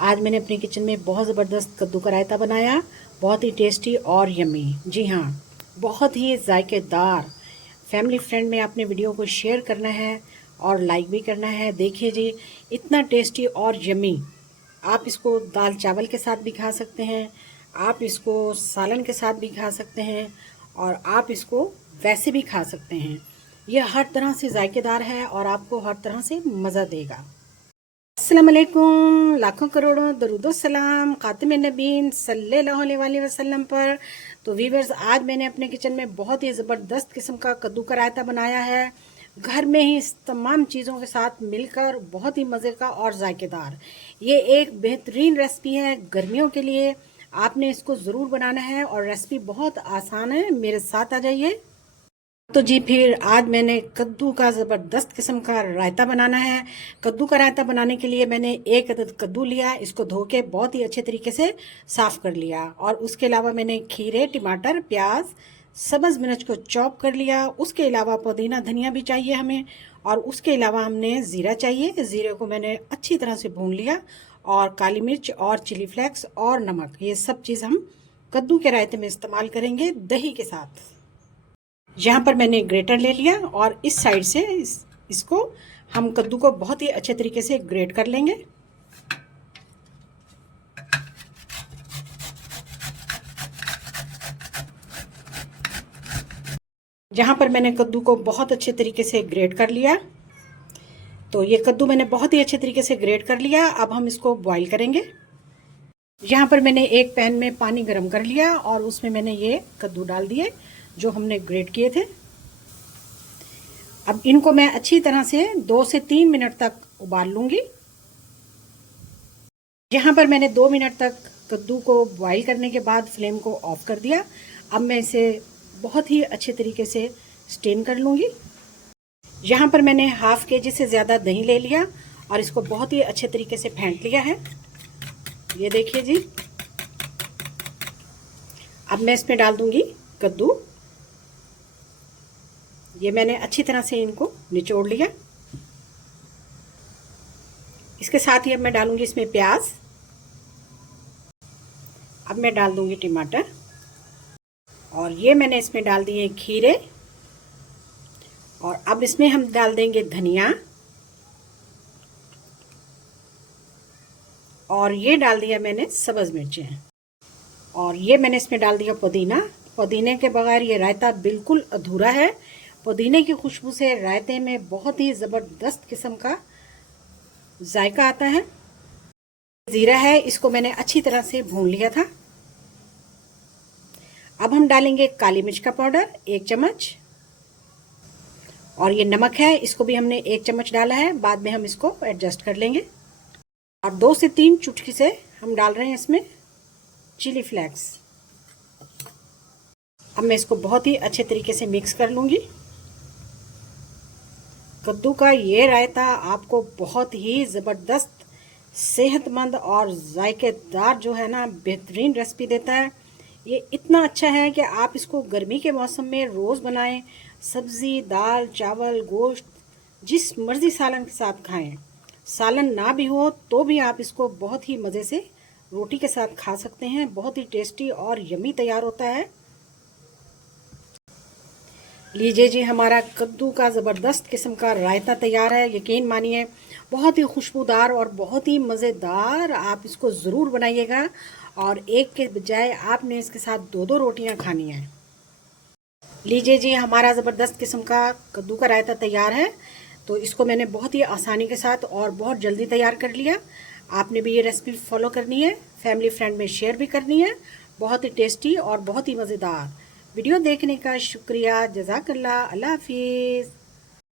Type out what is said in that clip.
आज मैंने अपने किचन में बहुत ज़बरदस्त कद्दू का रायता बनाया, बहुत ही टेस्टी और यम्मी। जी हाँ, बहुत ही जायकेदार। फैमिली फ्रेंड में आपने वीडियो को शेयर करना है और लाइक भी करना है। देखिए जी, इतना टेस्टी और यम्मी। आप इसको दाल चावल के साथ भी खा सकते हैं, आप इसको सालन के साथ भी खा सकते हैं और आप इसको वैसे भी खा सकते हैं। यह हर तरह से जायकेदार है और आपको हर तरह से मज़ा देगा। अस्सलामुअलैकुम, लाखों करोड़ों दरूदो सलाम खातिम नबीन सल्लल्लाहु अलैहि वसल्लम पर। तो वीवर्स, आज मैंने अपने किचन में बहुत ही ज़बरदस्त किस्म का कद्दू का रायता बनाया है, घर में ही इस तमाम चीज़ों के साथ मिलकर, बहुत ही मज़े का और जायकेदार। ये एक बेहतरीन रेसिपी है गर्मियों के लिए। आपने इसको ज़रूर बनाना है और रेसिपी बहुत आसान है। मेरे साथ आ जाइए। तो जी, फिर आज मैंने कद्दू का ज़बरदस्त किस्म का रायता बनाना है। कद्दू का रायता बनाने के लिए मैंने एक अदद कद्दू लिया, इसको धो के बहुत ही अच्छे तरीके से साफ़ कर लिया और उसके अलावा मैंने खीरे, टमाटर, प्याज, सब्ज़ मिर्च को चॉप कर लिया। उसके अलावा पुदीना धनिया भी चाहिए हमें और उसके अलावा हमने ज़ीरा चाहिए। ज़ीरे को मैंने अच्छी तरह से भून लिया और काली मिर्च और चिली फ्लेक्स और नमक, ये सब चीज़ हम कद्दू के रायते में इस्तेमाल करेंगे दही के साथ। यहाँ पर मैंने ग्रेटर ले लिया और इस साइड से इसको हम कद्दू को बहुत ही अच्छे तरीके से ग्रेट कर लेंगे। यहाँ पर मैंने कद्दू को बहुत अच्छे तरीके से ग्रेट कर लिया। तो ये कद्दू मैंने बहुत ही अच्छे तरीके से ग्रेट कर लिया। अब हम इसको बॉईल करेंगे। यहाँ पर मैंने एक पैन में पानी गर्म कर लिया और उसमें मैंने ये कद्दू डाल दिए जो हमने ग्रेट किए थे। अब इनको मैं अच्छी तरह से 2 से 3 मिनट तक उबाल लूंगी। यहाँ पर मैंने 2 मिनट तक कद्दू को बॉईल करने के बाद फ्लेम को ऑफ कर दिया। अब मैं इसे बहुत ही अच्छे तरीके से स्टेन कर लूंगी। यहाँ पर मैंने हाफ केजी से ज़्यादा दही ले लिया और इसको बहुत ही अच्छे तरीके से फेंट लिया है। ये देखिए जी। अब मैं इसमें डाल दूंगी कद्दू। ये मैंने अच्छी तरह से इनको निचोड़ लिया। इसके साथ ही अब मैं डालूंगी इसमें प्याज। अब मैं डाल दूंगी टमाटर और ये मैंने इसमें डाल दिए खीरे और अब इसमें हम डाल देंगे धनिया और ये डाल दिया मैंने सब्ज़ मिर्चें और ये मैंने इसमें डाल दिया पुदीना। पुदीने के बगैर ये रायता बिल्कुल अधूरा है। पुदीने की खुशबू से रायते में बहुत ही ज़बरदस्त किस्म का जायका आता है। ज़ीरा है, इसको मैंने अच्छी तरह से भून लिया था। अब हम डालेंगे काली मिर्च का पाउडर 1 चम्मच और ये नमक है, इसको भी हमने 1 चम्मच डाला है। बाद में हम इसको एडजस्ट कर लेंगे और 2 से 3 चुटकी से हम डाल रहे हैं इसमें चिली फ्लेक्स। अब मैं इसको बहुत ही अच्छे तरीके से मिक्स कर लूँगी। कद्दू का ये रायता आपको बहुत ही ज़बरदस्त, सेहतमंद और जायकेदार जो है ना, बेहतरीन रेसिपी देता है। ये इतना अच्छा है कि आप इसको गर्मी के मौसम में रोज़ बनाएं। सब्ज़ी, दाल, चावल, गोश्त, जिस मर्ज़ी सालन के साथ खाएं। सालन ना भी हो तो भी आप इसको बहुत ही मज़े से रोटी के साथ खा सकते हैं। बहुत ही टेस्टी और यमी तैयार होता है। लीजिए जी, हमारा कद्दू का ज़बरदस्त किस्म का रायता तैयार है। यकीन मानिए, बहुत ही खुशबूदार और बहुत ही मज़ेदार। आप इसको ज़रूर बनाइएगा और एक के बजाय आपने इसके साथ 2-2 रोटियां खानी हैं। लीजिए जी, हमारा ज़बरदस्त किस्म का कद्दू का रायता तैयार है। तो इसको मैंने बहुत ही आसानी के साथ और बहुत जल्दी तैयार कर लिया। आपने भी ये रेसिपी फॉलो करनी है, फैमिली फ्रेंड में शेयर भी करनी है। बहुत ही टेस्टी और बहुत ही मज़ेदार। वीडियो देखने का शुक्रिया। जज़ाकल्लाह। अल्लाह हाफिज़।